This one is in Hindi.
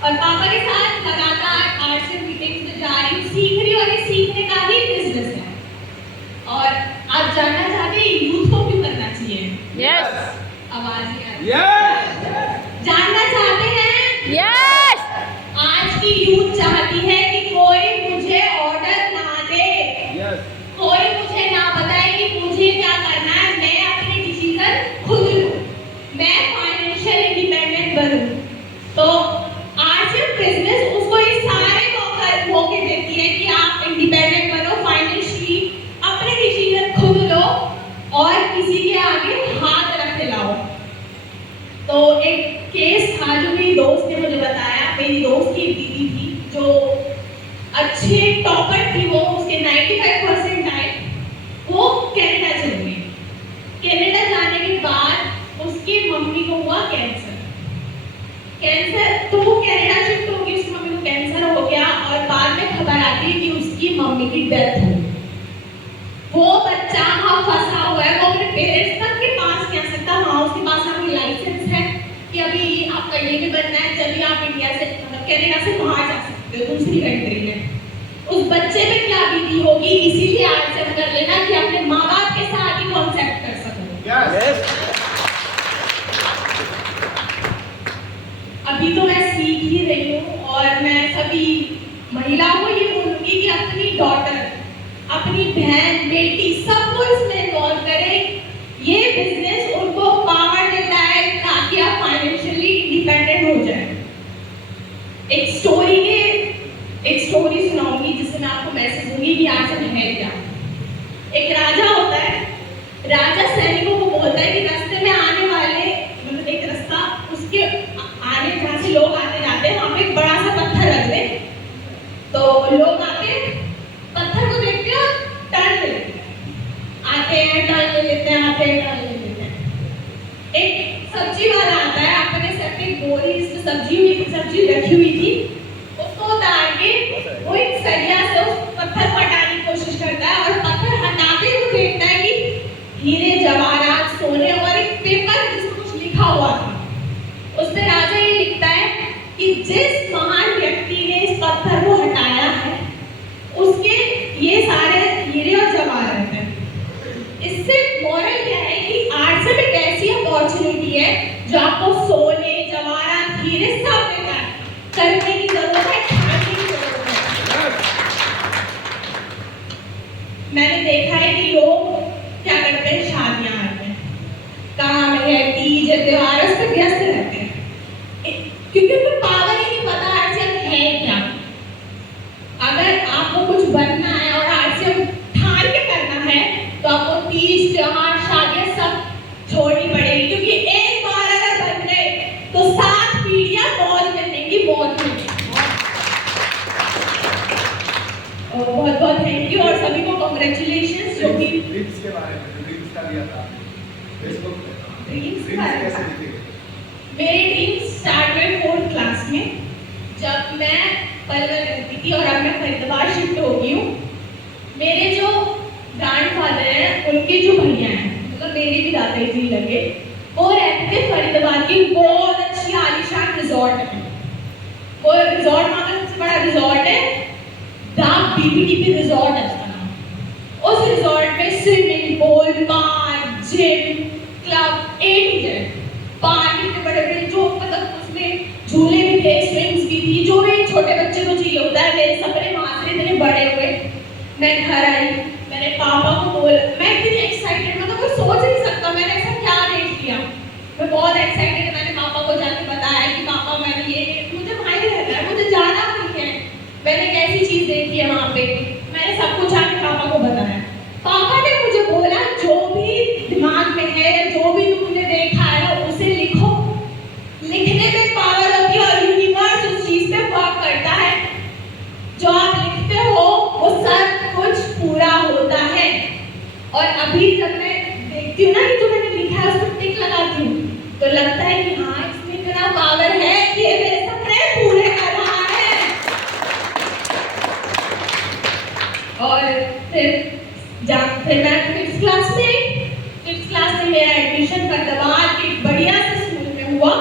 और पापा के साथ लगातार आर्ट्स से मीटिंग्स में जा रही हूँ, सीख रही हूँ और ये सीखने का ही बिजनेस है। और आप जानना चाहते हैं यूथ को क्यों करना चाहिए? यस। आवाज नहीं आ रही। यस। जानना चाहते हैं? यस। आज की यूथ चाहती है कि कोई मुझे ऑर्डर ना दे, यस। कोई मुझे ना बताए कि मुझे क्या करना है, मैं अपने डिसीजन खुद लूं, मैं फाइनेंशियल इंडिपेंडेंट बनूं। तो आरसीएम बिजनेस उसको ये सारे मौके देती है कि आप इंडिपेंडेंट बनो, फाइनेंशियली अपने डिसीजन खुद लो और किसी के आगे हाथ रख के लाओ। तो एक केस था जो मेरी दोस्त ने मुझे बताया। मेरी दोस्त की दीदी थी जो अच्छे टॉपर थी, वो उसके 95% आए, वो कनाडा चली गई। कनाडा जाने के बाद उसकी मम्मी को हुआ कैंसर। तो वो कनाडा शिफ्ट हो गई, उसकी मम्मी को कैंसर हो गया और बाद में खबर आती है कि उसकी मम्मी की डेथ हो गई। वो बच्चा वहाँ फंसा हुआ है, वो अपने पेरेंट्स तक के पास नहीं आ सकता। वहाँ उसके पास अभी लाइसेंस है कि अभी आपका ये भी बनना है, चलिए आप इंडिया से मतलब कनाडा से बाहर जा सकते हो दूसरी कंट्री में। उस बच्चे पे क्या बीती होगी, इसीलिए आज से कर लेना कि अपने माँ बाप के साथ ही कॉन्सेप्ट कर सको। यस। अभी तो मैं सीख ही रही हूँ और मैं सभी महिलाओं को ये बोलूँगी कि अपनी डॉटर, अपनी बहन, बेटी सबको इसमें इन्वॉल्व करें। ये बिजनेस उनको पावर देता है ताकि आप फाइनेंशियली इंडिपेंडेंट हो जाए। एक स्टोरी सुनाऊंगी जिससे मैं आपको मैसेज दूंगी कि आज सब है क्या। एक राजा होता है, राजा सैनिकों को बोलता है कि रास्ते में आने वाले मतलब एक रास्ता उसके आने जहाँ से लोग आते जाते हैं वहाँ पे एक बड़ा सा पत्थर रख दे। तो लोग आते पत्थर को देखते हैं और टर्न ले लेते हैं, आते हैं टर्न ले लेते हैं, आते हैं टर्न ले लेते हैं। एक सब्जी वाला आता है, अपने सर पे बोरी जिसमें सब्जी रखी हुई थी उसको उतार के वो एक सरिया से उस पत्थर को हटाने की कोशिश करता है और पत्थर हटाते हुए देखता है कि हीरे जवाहरात सोने और एक पेपर जिसमें कुछ लिखा हुआ था। उसमें राजा ये लिखता है कि जिस महान व्यक्ति ने इस पत्थर को हटाया है उसके ये सारे हीरे और जवाहरात हैं। इससे मॉरल क्या है कि आर्ट्स एक ऐसी अपॉर्चुनिटी है जो आपको सोने, जवाहरात, हीरे सब देता है। करने की जरूरत है, खाने की जरूरत है। मैंने देखा है कि लोग क्या करते हैं, शादियां आते हैं, काम है, तीज त्योहार, उस पर व्यस्त रहते हैं क्योंकि उनको पावर ही नहीं पता आरसीएम है क्या। अगर आपको कुछ बनना है और आरसीएम ठान के करना है तो आपको तीज त्योहार शादियां सब छोड़नी पड़ेगी, क्योंकि एक बार अगर बन गए तो 7 पीढ़ियां मौज में रहेंगी, मौज में। बहुत बहुत थैंक यू और सभी को कांग्रेचुलेशंस। जो कि ड्रीम्स के बारे में, ड्रीम्स का लिया था फेसबुक पे, ड्रीम्स कैसे लिखे? मेरे ड्रीम्स स्टार्ट हुए 4th क्लास में, जब मैं पलवल रहती थी और अब मैं फरीदाबाद शिफ्ट हो गई हूँ। मेरे जो ग्रैंडफादर हैं उनके जो भैया हैं, मतलब मेरे भी दादा जी लगे, वो रहते थे फरीदाबाद की बहुत अच्छी आलीशान रिजॉर्ट में। वो रिजॉर्ट वहाँ का सबसे बड़ा रिजॉर्ट है, डाक बीबीटीपी रिजॉर्ट है उसका नाम। उस रिजॉर्ट में swimming pool, bar, gym, club, A to Z, park इतने बड़े बड़े, जो मतलब उसमें झूले भी थे, स्विंग्स भी थी, जो भी छोटे बच्चे को चाहिए होता है। मेरे सपने वहाँ से इतने बड़े हुए। मैं घर आई, मैंने पापा को बोला, मैं इतनी एक्साइटेड, मतलब कोई सोच नहीं सकता मैंने ऐसा क्या देख लिया। मैं बहुत एक्साइटेड, मैंने पापा को जाके बताया कि पापा मैंने ये, मुझे वहाँ ही रहना है, मुझे जाना नहीं है, मैंने कैसी चीज देखी है वहाँ पे। मैंने सब कुछ आके पापा को बताया। पापा ने मुझे बोला जो भी दिमाग में है, जो भी तुमने देखा है उसे लिखो। लिखने में पावर होती है और यूनिवर्स उस चीज पे वर्क करता है। जो आप लिखते हो वो सब कुछ पूरा होता है। और अभी जब मैं देखती हूँ ना कि जो मैंने लिखा है उस पर टिक लगाती हूँ तो लगता है कि हाँ इसमें इतना पावर है कि ये मेरे सपने पूरे कर रहा है। और फिर मैं 5th क्लास में आई। 5th क्लास में मेरा एडमिशन फरीदाबाद के बढ़िया से स्कूल में हुआ।